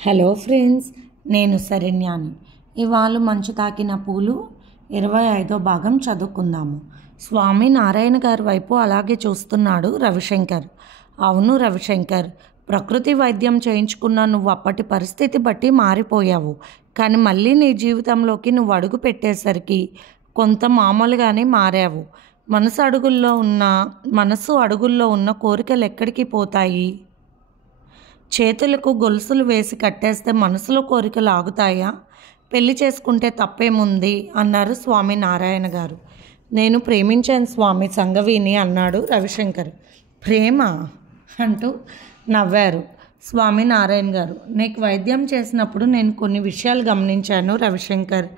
Hello friends, నేను శరణ్యాని. ఇవాళ మంచు తాకిన పూలు 25వ భాగం చదువుకుందాము. స్వామి నారాయణ గారి వైపు అలాగే చూస్తున్నాడు రవిశంకర్. అవును రవిశంకర్, ప్రకృతి వైద్యం చేయించుకున్న నువ్వు అప్పటి పరిస్థితి బట్టి మారిపోయావు. కానీ మళ్ళీ నీ జీవితంలోకి నువ్వు అడుగు పెట్టేసరికి కొంత మామూలుగానే మారావు. మనసు అడుగుల్లో ఉన్న కోరికలు ఎక్కడికి పోతాయి? చేతులకు గొలుసులు వేసి కట్టేస్తే మనసులో కోరికలు ఆగుతాయా? పెళ్లి చేసుకుంటే తప్పేముంది అన్నారు స్వామి నారాయణ గారు. నేను ప్రేమించాను స్వామి సంగవిని అన్నాడు రవిశంకర్. ప్రేమ అంటూ నవ్వారు స్వామి నారాయణ గారు. నీకు వైద్యం చేసినప్పుడు నేను కొన్ని విషయాలు గమనించాను రవిశంకర్.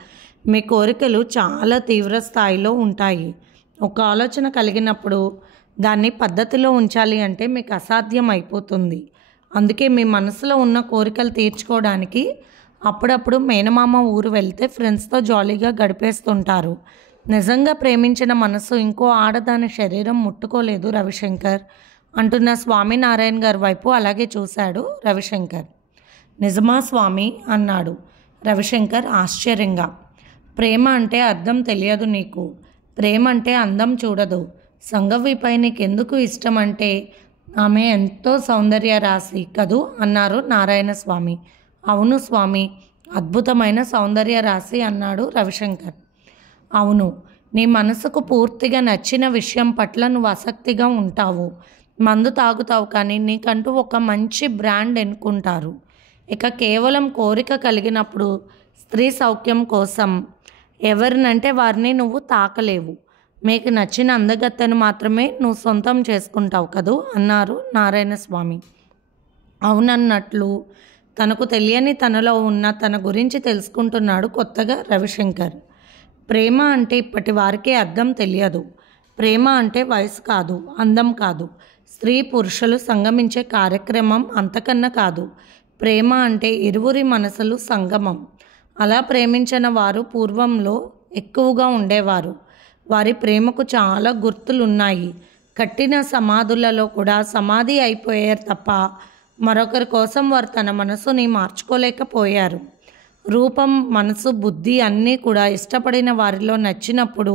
మీ కోరికలు చాలా తీవ్ర స్థాయిలో ఉంటాయి. ఒక ఆలోచన కలిగినప్పుడు దాన్ని పద్ధతిలో ఉంచాలి అంటే మీకు అసాధ్యం అయిపోతుంది. అందుకే మీ మనసులో ఉన్న కోరికలు తీర్చుకోవడానికి అప్పుడప్పుడు మేనమామ ఊరు వెళ్తే ఫ్రెండ్స్తో జాలీగా గడిపేస్తుంటారు. నిజంగా ప్రేమించిన మనసు ఇంకో ఆడదాని శరీరం ముట్టుకోలేదు రవిశంకర్ అంటున్న స్వామినారాయణ గారి వైపు అలాగే చూశాడు రవిశంకర్. నిజమా స్వామి అన్నాడు రవిశంకర్ ఆశ్చర్యంగా. ప్రేమ అంటే అర్థం తెలియదు నీకు. ప్రేమ అంటే అందం చూడదు. సంగవిపై నీకెందుకు ఇష్టం అంటే ఆమె ఎంతో సౌందర్య రాశి కదూ అన్నారు నారాయణ స్వామి. అవును స్వామి, అద్భుతమైన సౌందర్య రాశి అన్నాడు రవిశంకర్. అవును, నీ మనసుకు పూర్తిగా నచ్చిన విషయం పట్ల నువ్వు ఆసక్తిగా ఉంటావు. మందు తాగుతావు కానీ నీకంటూ ఒక మంచి బ్రాండ్ ఎన్నుకుంటారు. ఇక కేవలం కోరిక కలిగినప్పుడు స్త్రీ సౌఖ్యం కోసం ఎవరినంటే వారిని నువ్వు తాకలేవు. మీకు నచ్చిన అందగత్తెను మాత్రమే నువ్వు సొంతం చేసుకుంటావు కదూ అన్నారు నారాయణ స్వామి. అవునన్నట్లు తనకు తెలియని తనలో ఉన్న తన గురించి తెలుసుకుంటున్నాడు కొత్తగా రవిశంకర్. ప్రేమ అంటే ఇప్పటి వారికే అర్థం తెలియదు. ప్రేమ అంటే వయసు కాదు, అందం కాదు, స్త్రీ పురుషులు సంగమించే కార్యక్రమం అంతకన్నా కాదు. ప్రేమ అంటే ఇరువురి మనసులు సంగమం. అలా ప్రేమించిన వారు పూర్వంలో ఎక్కువగా ఉండేవారు. వారి ప్రేమకు చాలా గుర్తులున్నాయి. కట్టిన సమాధులలో కూడా సమాధి అయిపోయారు తప్ప మరొకరి కోసం వారు తన మనసుని మార్చుకోలేకపోయారు. రూపం, మనసు, బుద్ధి అన్నీ కూడా ఇష్టపడిన వారిలో నచ్చినప్పుడు,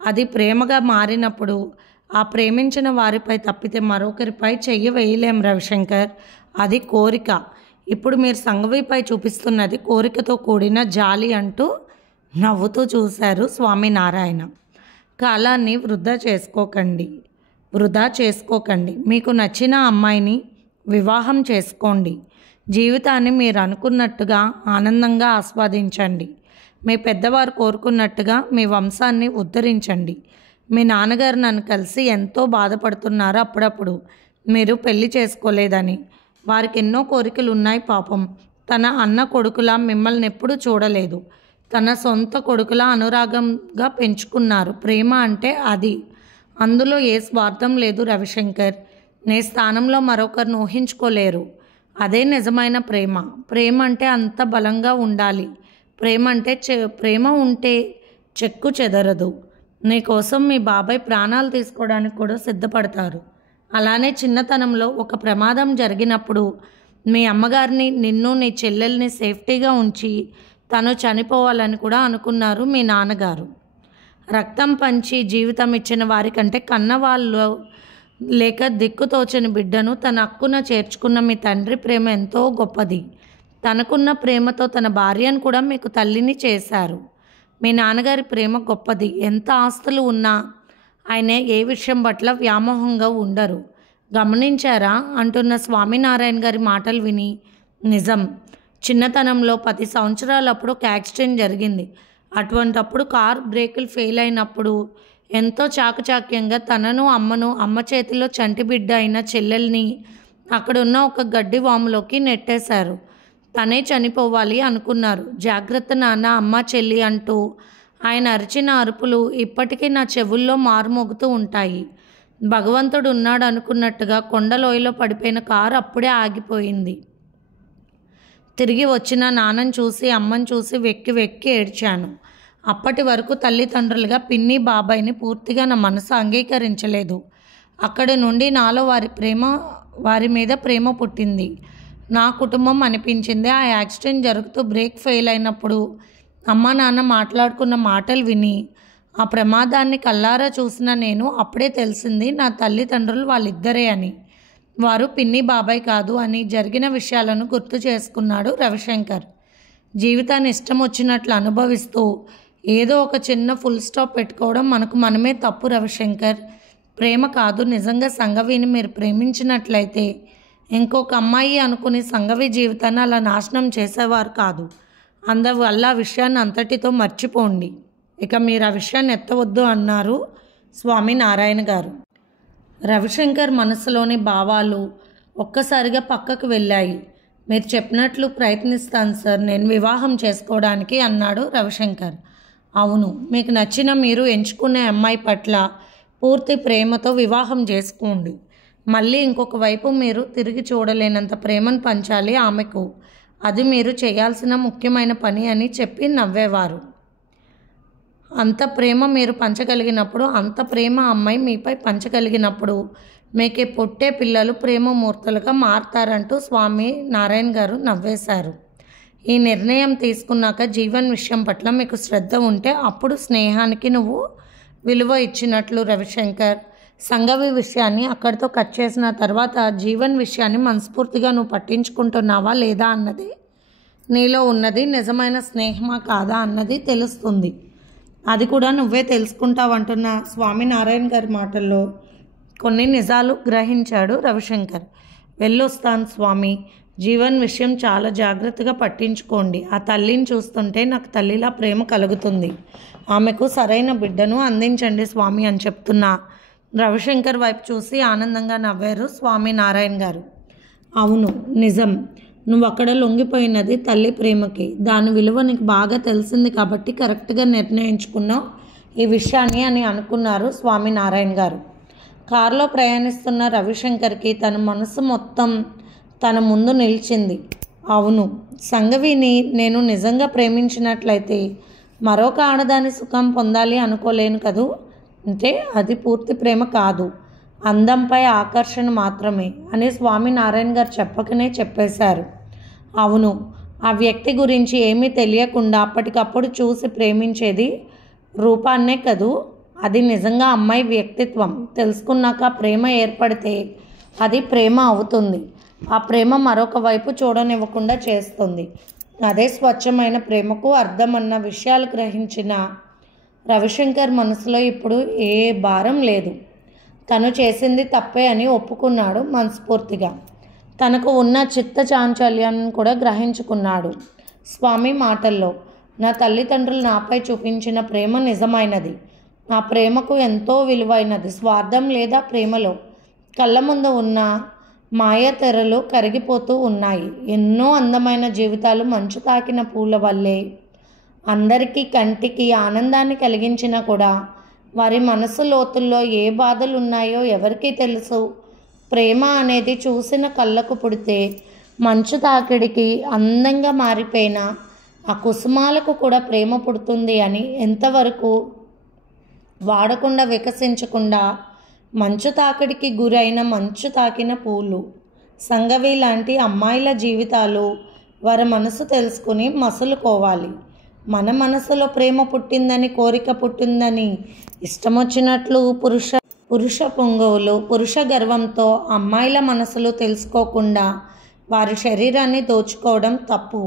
అది ప్రేమగా మారినప్పుడు ఆ ప్రేమించిన వారిపై తప్పితే మరొకరిపై చెయ్యి వేయలేం రవిశంకర్. అది కోరిక. ఇప్పుడు మీరు సంగవిపై చూపిస్తున్నది కోరికతో కూడిన జాలి అంటూ నవ్వుతూ చూశారు స్వామినారాయణ. కాలాన్ని వృధా చేసుకోకండి. మీకు నచ్చిన అమ్మాయిని వివాహం చేసుకోండి. జీవితాన్ని మీరు అనుకున్నట్టుగా ఆనందంగా ఆస్వాదించండి. మీ పెద్దవారు కోరుకున్నట్టుగా మీ వంశాన్ని ఉద్ధరించండి. మీ నాన్నగారు నన్ను కలిసి ఎంతో బాధపడుతున్నారు అప్పుడప్పుడు మీరు పెళ్లి చేసుకోలేదని. వారికి ఎన్నో కోరికలు ఉన్నాయి పాపం. తన అన్న కొడుకులా మిమ్మల్ని ఎప్పుడూ చూడలేదు. తన సొంత కొడుకులా అనురాగంగా పెంచుకున్నారు. ప్రేమ అంటే అది. అందులో ఏ స్వార్థం లేదు రవిశంకర్. నీ స్థానంలో మరొకరిని ఊహించుకోలేరు. అదే నిజమైన ప్రేమ. ప్రేమ అంటే అంత బలంగా ఉండాలి. ప్రేమ ఉంటే చెక్కు చెదరదు. నీకోసం మీ బాబాయ్ ప్రాణాలు తీసుకోవడానికి కూడా సిద్ధపడతారు. అలానే చిన్నతనంలో ఒక ప్రమాదం జరిగినప్పుడు మీ అమ్మగారిని, నిన్ను, నీ చెల్లెల్ని సేఫ్టీగా ఉంచి తను చనిపోవాలని కూడా అనుకున్నారు మీ నాన్నగారు. రక్తం పంచి జీవితం ఇచ్చిన వారికంటే కన్నవాళ్ళు లేక దిక్కుతోచని బిడ్డను తన హక్కున చేర్చుకున్న మీ తండ్రి ప్రేమ ఎంతో గొప్పది. తనకున్న ప్రేమతో తన భార్యను కూడా మీకు తల్లిని చేశారు. మీ నాన్నగారి ప్రేమ గొప్పది. ఎంత ఆస్తులు ఉన్నా ఆయన ఏ విషయం పట్ల వ్యామోహంగా ఉండరు. గమనించారా అంటున్న స్వామినారాయణ గారి మాటలు విని, నిజం. చిన్నతనంలో 10 సంవత్సరాలప్పుడు ఒక యాక్సిడెంట్ జరిగింది. అటువంటప్పుడు కారు బ్రేకులు ఫెయిల్ అయినప్పుడు ఎంతో చాకచాక్యంగా తనను, అమ్మను, అమ్మ చేతిలో చంటి బిడ్డ అయిన చెల్లెల్ని అక్కడున్న ఒక గడ్డి వాములోకి నెట్టేశారు. తనే చనిపోవాలి అనుకున్నారు. జాగ్రత్త నాన్న, అమ్మ, చెల్లి అంటూ ఆయన అరిచిన అరుపులు ఇప్పటికీ నా చెవుల్లో మారుమోగుతూ ఉంటాయి. భగవంతుడు ఉన్నాడు అనుకున్నట్టుగా కొండలోయలో పడిపోయిన కారు అప్పుడే ఆగిపోయింది. తిరిగి వచ్చిన నాన్నను చూసి, అమ్మను చూసి వెక్కి వెక్కి ఏడ్చాను. అప్పటి వరకు తల్లిదండ్రులుగా పిన్ని, బాబాయిని పూర్తిగా నా మనసు అంగీకరించలేదు. అక్కడి నుండి నాలో వారి మీద ప్రేమ పుట్టింది. నా కుటుంబం అనిపించింది. ఆ యాక్సిడెంట్ జరుగుతూ బ్రేక్ ఫెయిల్ అయినప్పుడు అమ్మ నాన్న మాట్లాడుకున్న మాటలు విని ఆ ప్రమాదాన్ని కళ్ళారా చూసిన నేను అప్పుడే తెలిసింది నా తల్లిదండ్రులు వాళ్ళిద్దరే అని. వారు పిన్ని బాబాయ్ కాదు అని జరిగిన విషయాలను గుర్తు చేసుకున్నాడు రవిశంకర్. జీవితాన్ని ఇష్టం వచ్చినట్లు అనుభవిస్తూ ఏదో ఒక చిన్న ఫుల్ స్టాప్ పెట్టుకోవడం మనకు మనమే తప్పు రవిశంకర్. ప్రేమ కాదు, నిజంగా సంఘవిని మీరు ప్రేమించినట్లయితే ఇంకొక అమ్మాయి అనుకుని సంఘవి జీవితాన్ని అలా నాశనం చేసేవారు కాదు. అందువల్ల ఆ విషయాన్ని అంతటితో మర్చిపోండి. ఇక మీరు ఆ విషయాన్ని ఎత్తవద్దు అన్నారు స్వామి నారాయణ గారు. రవిశంకర్ మనసులోని భావాలు ఒక్కసారిగా పక్కకు వెళ్ళాయి. మీరు చెప్పినట్లు ప్రయత్నిస్తాను సార్, నేను వివాహం చేసుకోవడానికి అన్నాడు రవిశంకర్. అవును, మీకు నచ్చిన మీరు ఎంచుకునే అమ్మాయి పట్ల పూర్తి ప్రేమతో వివాహం చేసుకోండి. మళ్ళీ ఇంకొక వైపు మీరు తిరిగి చూడలేనంత ప్రేమను పంచాలి ఆమెకు. అది మీరు చేయాల్సిన ముఖ్యమైన పని అని చెప్పి నవ్వేవారు. అంత ప్రేమ మీరు పంచగలిగినప్పుడు, అంత ప్రేమ అమ్మాయి మీపై పంచగలిగినప్పుడు మీకే పుట్టే పిల్లలు ప్రేమమూర్తులుగా మారతారంటూ స్వామి నారాయణ గారు నవ్వేశారు. ఈ నిర్ణయం తీసుకున్నాక జీవన్ విషయం పట్ల మీకు శ్రద్ధ ఉంటే అప్పుడు స్నేహానికి నువ్వు విలువ ఇచ్చినట్లు రవిశంకర్. సంఘవి విషయాన్ని అక్కడితో కట్ చేసిన తర్వాత జీవన్ విషయాన్ని మనస్ఫూర్తిగా నువ్వు పట్టించుకుంటున్నావా లేదా అన్నది, నీలో ఉన్నది నిజమైన స్నేహమా కాదా అన్నది తెలుస్తుంది. అది కూడా నువ్వే తెలుసుకుంటావంటున్న స్వామి నారాయణ గారి మాటల్లో కొన్ని నిజాలు గ్రహించాడు రవిశంకర్. వెళ్ళొస్తాను స్వామి, జీవన్ విషయం చాలా జాగ్రత్తగా పట్టించుకోండి. ఆ తల్లిని చూస్తుంటే నాకు తల్లిలా ప్రేమ కలుగుతుంది. ఆమెకు సరైన బిడ్డను అందించండి స్వామి అని చెప్తున్నా రవిశంకర్ వైపు చూసి ఆనందంగా నవ్వారు స్వామి నారాయణ గారు. అవును నిజం, నువ్వు అక్కడ లొంగిపోయినది తల్లి ప్రేమకి. దాని విలువ నీకు బాగా తెలిసింది కాబట్టి కరెక్ట్గా నిర్ణయించుకున్నావు ఈ విషయాన్ని అని అనుకున్నారు స్వామి నారాయణ గారు. కారులో ప్రయాణిస్తున్న రవిశంకర్కి తన మనసు మొత్తం తన ముందు నిలిచింది. అవును, సంఘవిని నేను నిజంగా ప్రేమించినట్లయితే మరొక ఆడదాని సుఖం పొందాలి అనుకోలేను కదూ. అంటే అది పూర్తి ప్రేమ కాదు, అందంపై ఆకర్షణ మాత్రమే అని స్వామి నారాయణ గారు చెప్పకనే చెప్పేశారు. అవును, ఆ వ్యక్తి గురించి ఏమీ తెలియకుండా అప్పటికప్పుడు చూసి ప్రేమించేది రూపాన్నే కదూ. అది నిజంగా అమ్మాయి వ్యక్తిత్వం. తెలుసుకున్నాక ప్రేమ ఏర్పడితే అది ప్రేమ అవుతుంది. ఆ ప్రేమ మరొక వైపు చూడనివ్వకుండా చేస్తుంది. అదే స్వచ్ఛమైన ప్రేమకు అర్థం అన్న విషయాలు గ్రహించిన రవిశంకర్ మనసులో ఇప్పుడు ఏ భారం లేదు. తను చేసింది తప్పే అని ఒప్పుకున్నాడు మనస్ఫూర్తిగా. తనకు ఉన్న చిత్త చాంచల్యాన్ని కూడా గ్రహించుకున్నాడు స్వామి మాటల్లో. నా తల్లిదండ్రులు నాపై చూపించిన ప్రేమ నిజమైనది. ఆ ప్రేమకు ఎంతో విలువైనది. స్వార్థం లేదా ప్రేమలో కళ్ళ ముందు ఉన్న మాయ తెరలు కరిగిపోతూ ఉన్నాయి. ఎన్నో అందమైన జీవితాలు మంచు తాకిన పూల వల్లే అందరికీ కంటికి ఆనందాన్ని కలిగించినా కూడా వారి మనసు లోతుల్లో ఏ బాధలు ఉన్నాయో ఎవరికీ తెలుసు. ప్రేమ అనేది చూసిన కళ్ళకు పుడితే మంచు తాకిడికి అందంగా మారిపోయిన ఆ కుసుమాలకు కూడా ప్రేమ పుడుతుంది అని ఎంతవరకు వాడకుండా వికసించకుండా మంచు తాకిడికి గురైన మంచు తాకిన పూలు. సంఘవి లాంటి అమ్మాయిల జీవితాలు వారి మనసు తెలుసుకుని మసులుకోవాలి. మన మనసులో ప్రేమ పుట్టిందని, కోరిక పుట్టిందని ఇష్టం వచ్చినట్లు పురుష పొంగవులు, పురుష గర్వంతో అమ్మాయిల మనసులు తెలుసుకోకుండా వారి శరీరాన్ని దోచుకోవడం తప్పు.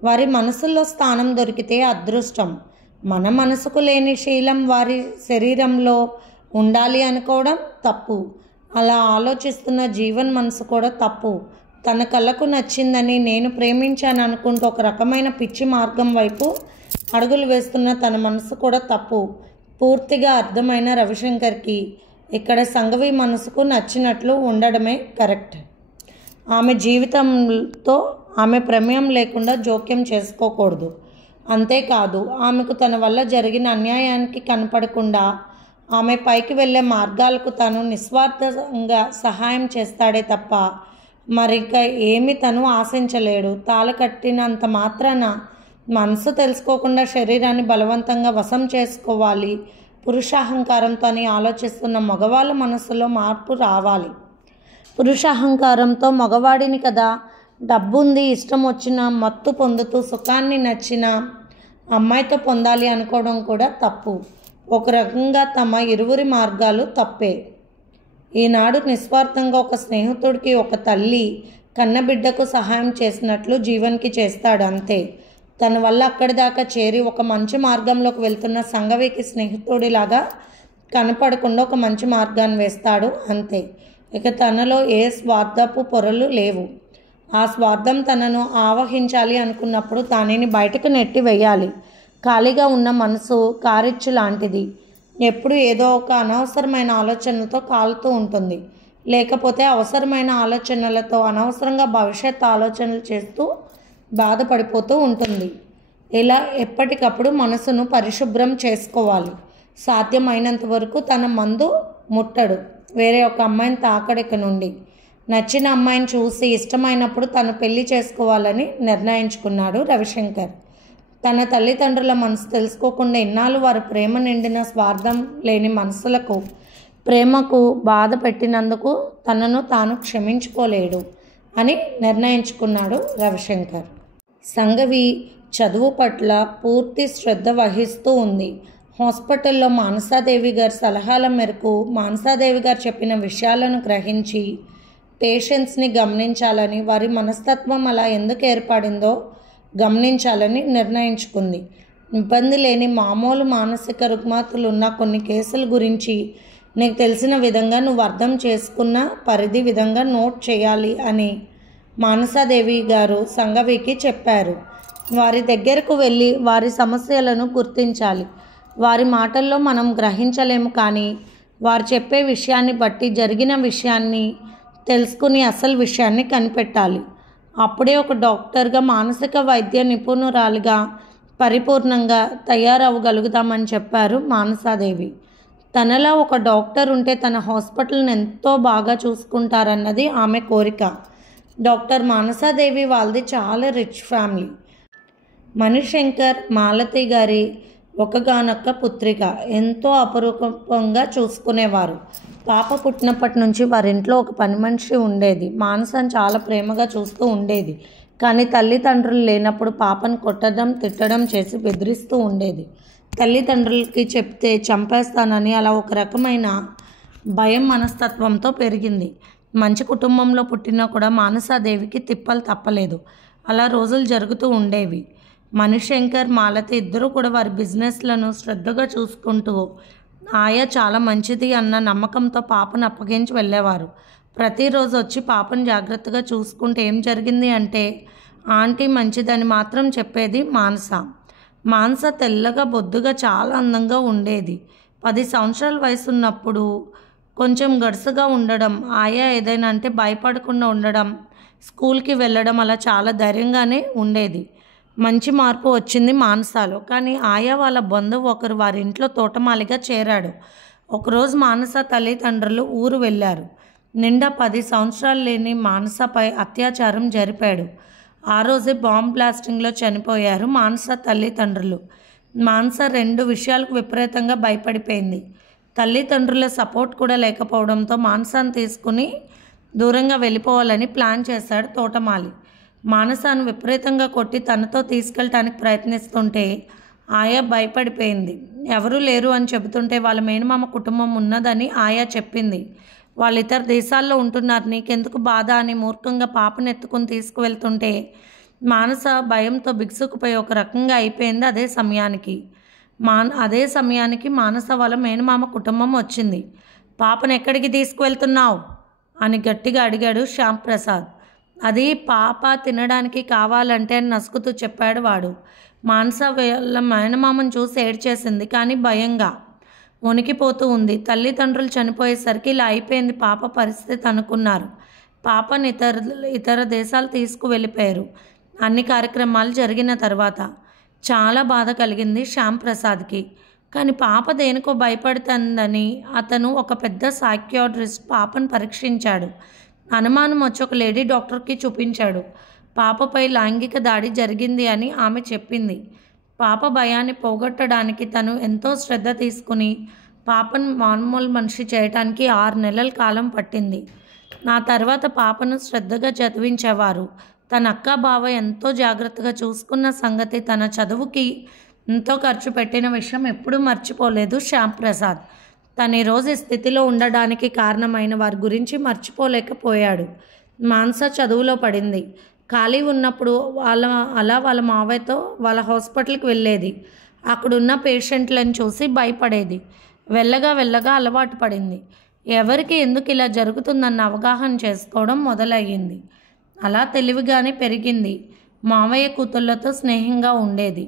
వారి మనసుల్లో స్థానం దొరికితే అదృష్టం. మన మనసుకు లేని శీలం వారి శరీరంలో ఉండాలి అనుకోవడం తప్పు. అలా ఆలోచిస్తున్న జీవన్ మనసు కూడా తప్పు. తన కళ్ళకు నచ్చిందని, నేను ప్రేమించాను అనుకుంటూ ఒక రకమైన పిచ్చి మార్గం వైపు అడుగులు వేస్తున్న తన మనసు కూడా తప్పు. పూర్తిగా అర్థమైన రవిశంకర్కి ఇక్కడ సంఘవి మనసుకు నచ్చినట్లు ఉండడమే కరెక్ట్. ఆమె జీవితంతో ఆమె ప్రమేయం లేకుండా జోక్యం చేసుకోకూడదు. అంతేకాదు, ఆమెకు తన వల్ల జరిగిన అన్యాయానికి కనపడకుండా ఆమె పైకి వెళ్ళే మార్గాలకు తను నిస్వార్థంగా సహాయం చేస్తాడే తప్ప మరిక ఏమి తను ఆశించలేడు. తాళ కట్టినంత మాత్రాన మనసు తెలుసుకోకుండా శరీరాన్ని బలవంతంగా వశం చేసుకోవాలి, పురుషాహంకారంతో అని ఆలోచిస్తున్న మగవాళ్ళ మనసులో మార్పు రావాలి. పురుషాహంకారంతో మగవాడిని కదా డబ్బుంది, ఇష్టం వచ్చిన మత్తు పొందుతూ సుఖాన్ని నచ్చిన అమ్మాయితో పొందాలి అనుకోవడం కూడా తప్పు. ఒక రకంగా తమ ఇరువురి మార్గాలు తప్పే. ఈనాడు నిస్వార్థంగా ఒక స్నేహితుడికి ఒక తల్లి కన్నబిడ్డకు సహాయం చేసినట్లు జీవన్కి చేస్తాడు అంతే. తన వల్ల అక్కడి దాకా చేరి ఒక మంచి మార్గంలోకి వెళ్తున్న సంఘవికి స్నేహితుడిలాగా కనపడకుండా ఒక మంచి మార్గాన్ని వేస్తాడు అంతే. ఇక తనలో ఏ స్వార్థపు పొరలు లేవు. ఆ స్వార్థం తనను ఆవహించాలి అనుకున్నప్పుడు దానిని బయటకు నెట్టి వేయాలి. ఖాళీగా ఉన్న మనసు కారిచ్చు లాంటిది. ఎప్పుడు ఏదో ఒక అనవసరమైన ఆలోచనలతో కాలుతూ ఉంటుంది. లేకపోతే అవసరమైన ఆలోచనలతో అనవసరంగా భవిష్యత్ ఆలోచనలు చేస్తూ బాధపడిపోతూ ఉంటుంది. ఇలా ఎప్పటికప్పుడు మనసును పరిశుభ్రం చేసుకోవాలి. సాధ్యమైనంత వరకు తన మందు ముట్టడు. వేరే ఒక అమ్మాయిని తాకడిక నుండి నచ్చిన అమ్మాయిని చూసి ఇష్టమైనప్పుడు తను పెళ్లి చేసుకోవాలని నిర్ణయించుకున్నాడు రవిశంకర్. తన తల్లిదండ్రుల మనసు తెలుసుకోకుండా ఇన్నాళ్ళు వారి ప్రేమ నిండిన స్వార్థం లేని మనసులకు ప్రేమకు బాధ పెట్టినందుకు తనను తాను క్షమించుకోలేడు అని నిర్ణయించుకున్నాడు రవిశంకర్. సంఘవి చదువు పట్ల పూర్తి శ్రద్ధ వహిస్తూ ఉంది. హాస్పిటల్లో మానసాదేవి గారి సలహాల మేరకు మానసాదేవి గారు చెప్పిన విషయాలను గ్రహించి పేషెంట్స్ని గమనించాలని, వారి మనస్తత్వం అలా ఎందుకు ఏర్పడిందో గమనించాలని నిర్ణయించుకుంది. ఇబ్బంది లేని మామూలు మానసిక రుగ్మతలు ఉన్న కొన్ని కేసుల గురించి నీకు తెలిసిన విధంగా నువ్వు అర్థం చేసుకున్న పరిధి విధంగా నోట్ చేయాలి అని మానసాదేవి గారు సంఘవికి చెప్పారు. వారి దగ్గరకు వెళ్ళి వారి సమస్యలను గుర్తించాలి. వారి మాటల్లో మనం గ్రహించలేము, కానీ వారు చెప్పే విషయాన్ని బట్టి జరిగిన విషయాన్ని తెలుసుకుని అసలు విషయాన్ని కనిపెట్టాలి. అప్పుడే ఒక డాక్టర్గా, మానసిక వైద్య నిపుణురాలిగా పరిపూర్ణంగా తయారవగలుగుతామని చెప్పారు మానసాదేవి. తనలా ఒక డాక్టర్ ఉంటే తన హాస్పిటల్ని ఎంతో బాగా చూసుకుంటారన్నది ఆమె కోరిక. డాక్టర్ మానసాదేవి వాళ్ళది చాలా రిచ్ ఫ్యామిలీ. మణిశంకర్ మాలతి గారి ఒకగానొక్క పుత్రిక. ఎంతో అపురూపంగా చూసుకునేవారు. పాప పుట్టినప్పటి నుంచి వారింట్లో ఒక పని మనిషి ఉండేది. మానసను చాలా ప్రేమగా చూస్తూ ఉండేది. కానీ తల్లిదండ్రులు లేనప్పుడు పాపను కొట్టడం, తిట్టడం చేసి బెదిరిస్తూ ఉండేది. తల్లిదండ్రులకి చెప్తే చంపేస్తానని అలా ఒక రకమైన భయం మనస్తత్వంతో పెరిగింది. మంచి కుటుంబంలో పుట్టినా కూడా మానసాదేవికి తిప్పలు తప్పలేదు. అలా రోజులు జరుగుతూ ఉండేవి. మణిశంకర్, మాలతి ఇద్దరూ కూడా వారి బిజినెస్లను శ్రద్ధగా చూసుకుంటూ ఆయా చాలా మంచిది అన్న నమ్మకంతో పాపను అప్పగించి వెళ్ళేవారు. ప్రతిరోజు వచ్చి పాపను జాగ్రత్తగా చూసుకుంటే ఏం జరిగింది అంటే ఆంటీ మంచిదని మాత్రం చెప్పేది మానస. మానస తెల్లగా బొద్దుగా చాలా అందంగా ఉండేది. 10 సంవత్సరాల వయసు ఉన్నప్పుడు కొంచెం గడుసుగా ఉండడం, ఆయా ఏదైనా అంటే భయపడకుండా ఉండడం, స్కూల్కి వెళ్ళడం అలా చాలా ధైర్యంగానే ఉండేది. మంచి మార్పు వచ్చింది మానసలో. కానీ ఆయా వాళ్ళ బంధువు ఒకరు వారి ఇంట్లో తోటమాలిగా చేరాడు. ఒకరోజు మానస తల్లిదండ్రులు ఊరు వెళ్ళారు. నిండా 10 సంవత్సరాలు లేని మానసపై అత్యాచారం జరిపాడు. ఆ రోజే బాంబ్ బ్లాస్టింగ్లో చనిపోయారు మానస తల్లిదండ్రులు. మానస 2 విషయాలకు విపరీతంగా భయపడిపోయింది. తల్లిదండ్రుల సపోర్ట్ కూడా లేకపోవడంతో మానసాన్ని తీసుకుని దూరంగా వెళ్ళిపోవాలని ప్లాన్ చేశాడు తోటమాలి. మానసాను విపరీతంగా కొట్టి తనతో తీసుకెళ్ళటానికి ప్రయత్నిస్తుంటే ఆయా భయపడిపోయింది. ఎవరూ లేరు అని చెబుతుంటే వాళ్ళ మేనమామ కుటుంబం ఉన్నదని ఆయా చెప్పింది. వాళ్ళు ఇతర దేశాల్లో ఉంటున్నారు, నీకెందుకు బాధ అని మూర్ఖంగా పాపను ఎత్తుకుని తీసుకువెళ్తుంటే మానస భయంతో బిగుసుకుపోయి ఒక రకంగా అయిపోయింది. అదే సమయానికి మానస వాళ్ళ మేనమామ కుటుంబం వచ్చింది. పాపను ఎక్కడికి తీసుకువెళ్తున్నావు అని గట్టిగా అడిగాడు శ్యామ్ ప్రసాద్. అది పాప తినడానికి కావాలంటే అని నసుకుతూ చెప్పాడు వాడు. మానస వాళ్ళ మేనమామను చూసి ఏడ్చేసింది, కానీ భయంగా వణికిపోతూ ఉంది. తల్లిదండ్రులు చనిపోయేసరికి ఇలా అయిపోయింది పాప పరిస్థితి అనుకున్నారు. పాపని ఇతర దేశాలు తీసుకువెళ్ళిపోయారు. అన్ని కార్యక్రమాలు జరిగిన తర్వాత చాలా బాధ కలిగింది శ్యామ్ ప్రసాద్కి. కానీ పాప దేనికో భయపడుతుందని అతను ఒక పెద్ద సైకియాట్రిస్ట్ పాపను పరీక్షించాడు. అనుమానం వచ్చి ఒక లేడీ డాక్టర్కి చూపించాడు. పాపపై లైంగిక దాడి జరిగింది అని ఆమె చెప్పింది. పాప భయాన్ని పోగొట్టడానికి తను ఎంతో శ్రద్ధ తీసుకుని పాపను మామూలు మనిషి చేయడానికి 6 నెలల కాలం పట్టింది. ఆ తర్వాత పాపను శ్రద్ధగా చదివించేవారు. తన అక్క బావ ఎంతో జాగ్రత్తగా చూసుకున్న సంగతి, తన చదువుకి ఎంతో ఖర్చు పెట్టిన విషయం ఎప్పుడూ మర్చిపోలేదు శ్యాంప్రసాద్. తను ఈరోజు ఈ స్థితిలో ఉండడానికి కారణమైన వారి గురించి మర్చిపోలేకపోయాడు. మానస చదువులో పడింది. ఖాళీ ఉన్నప్పుడు వాళ్ళ మావయ్యతో వాళ్ళ హాస్పిటల్కి వెళ్ళేది. అక్కడున్న పేషెంట్లను చూసి భయపడేది. వెళ్ళగా అలవాటు పడింది. ఎవరికి ఎందుకు ఇలా జరుగుతుందన్న అవగాహన చేసుకోవడం మొదలయ్యింది. అలా తెలివిగానే పెరిగింది. మావయ్య కూతుళ్ళతో స్నేహంగా ఉండేది.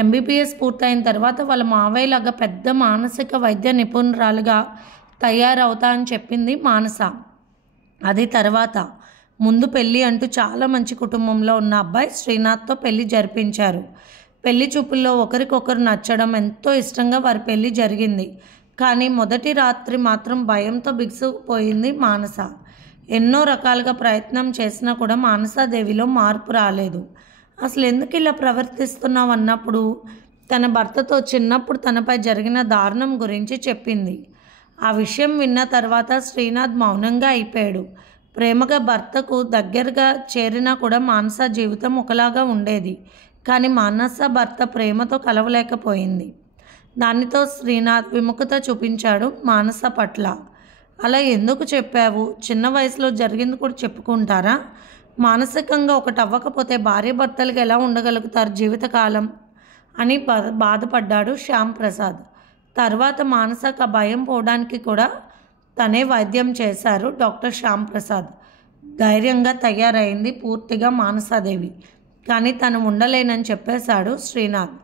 ఎంబీబీఎస్ పూర్తయిన తర్వాత వాళ్ళ మావయ్యలాగా పెద్ద మానసిక వైద్య నిపుణురాలుగా తయారవుతా అని చెప్పింది మానస. అది తర్వాత ముందు పెళ్ళి అంటూ చాలా మంచి కుటుంబంలో ఉన్న అబ్బాయి శ్రీనాథ్తో పెళ్లి జరిపించారు. పెళ్లి చూపుల్లో ఒకరికొకరు నచ్చడం, ఎంతో ఇష్టంగా వారి పెళ్లి జరిగింది. కానీ మొదటి రాత్రి మాత్రం భయంతో బిగుసుకుపోయింది మానస. ఎన్నో రకాలుగా ప్రయత్నం చేసినా కూడా మానసాదేవిలో మార్పు రాలేదు. అసలు ఎందుకు ఇలా ప్రవర్తిస్తున్నావు అన్నప్పుడు తన భర్తతో చిన్నప్పుడు తనపై జరిగిన దారుణం గురించి చెప్పింది. ఆ విషయం విన్న తర్వాత శ్రీనాథ్ మౌనంగా అయిపోయాడు. ప్రేమగా భర్తకు దగ్గరగా చేరినా కూడా మానస జీవితం ఒకలాగా ఉండేది. కానీ మానస భర్త ప్రేమతో కలవలేకపోయింది. దానితో శ్రీనాథ్ విముఖత చూపించాడు మానస పట్ల. అలా ఎందుకు చెప్పావు? చిన్న వయసులో జరిగింది కూడా చెప్పుకుంటారా? మానసికంగా ఒకటి అవ్వకపోతే భార్యాభర్తలకు ఎలా ఉండగలుగుతారు జీవితకాలం అని బాధపడ్డాడు శ్యాంప్రసాద్. తర్వాత మానసకు భయం పోవడానికి కూడా తనే వైద్యం చేశారు డాక్టర్ శ్యాంప్రసాద్. ధైర్యంగా తయారైంది పూర్తిగా మానసాదేవి. కానీ తను ఉండలేనని చెప్పేశాడు శ్రీనాథ్.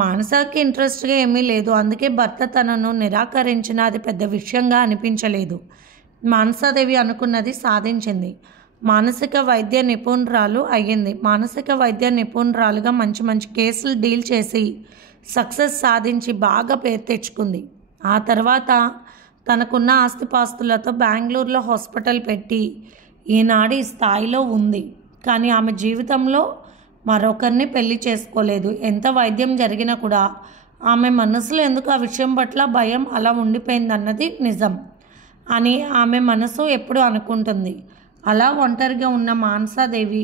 మానసకి ఇంట్రెస్ట్గా ఏమీ లేదు. అందుకే భర్త తనను నిరాకరించిన అది పెద్ద విషయంగా అనిపించలేదు. మానసాదేవి అనుకున్నది సాధించింది. మానసిక వైద్య నిపుణురాలు అయ్యింది. మానసిక వైద్య నిపుణురాలుగా మంచి మంచి కేసులు డీల్ చేసి సక్సెస్ సాధించి బాగా పేరు తెచ్చుకుంది. ఆ తర్వాత తనకున్న ఆస్తిపాస్తులతో బెంగళూరులో హాస్పిటల్ పెట్టి ఈనాడు ఈ స్థాయిలో ఉంది. కానీ ఆమె జీవితంలో మరొకరిని పెళ్లి చేసుకోలేదు. ఎంత వైద్యం జరిగినా కూడా ఆమె మనసులో ఎందుకు ఆ విషయం పట్ల భయం అలా ఉండిపోయిందన్నది నిజం అని ఆమె మనసు ఎప్పుడు అనుకుంటుంది. అలా ఒంటరిగా ఉన్న మానసాదేవి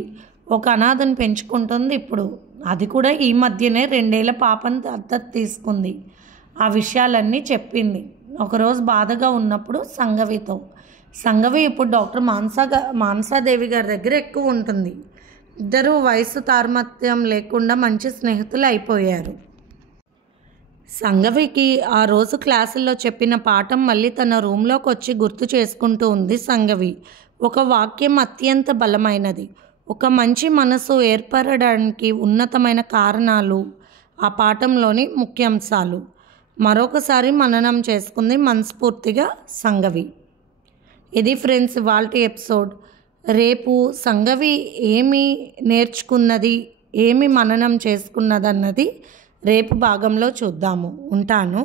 ఒక అనాథను పెంచుకుంటుంది ఇప్పుడు. అది కూడా ఈ మధ్యనే 2 ఏళ్ల పాపను దత్తత తీసుకుంది. ఆ విషయాలన్నీ చెప్పింది ఒకరోజు బాధగా ఉన్నప్పుడు సంగవితో. సంగవి ఇప్పుడు డాక్టర్ మానసాదేవి గారి దగ్గర ఎక్కువ ఉంటుంది. ఇద్దరు వయసు తారతమ్యం లేకుండా మంచి స్నేహితులు అయిపోయారు. సంగవికి ఆ రోజు క్లాసుల్లో చెప్పిన పాఠం మళ్ళీ తన రూమ్లోకి వచ్చి గుర్తు చేసుకుంటూ ఉంది సంగవి. ఒక వాక్యం అత్యంత బలమైనది. ఒక మంచి మనసు ఏర్పడడానికి ఉన్నతమైన కారణాలు ఆ పాఠంలోని ముఖ్యాంశాలు. మరొకసారి మననం చేసుకుంది మనస్ఫూర్తిగా సంగవి. ఇది ఫ్రెండ్స్ ఇవాల్టి ఎపిసోడ్. రేపు సంగవి ఏమి నేర్చుకున్నది, ఏమి మననం చేసుకున్నదన్నది రేపు భాగంలో చూద్దాము. ఉంటాను.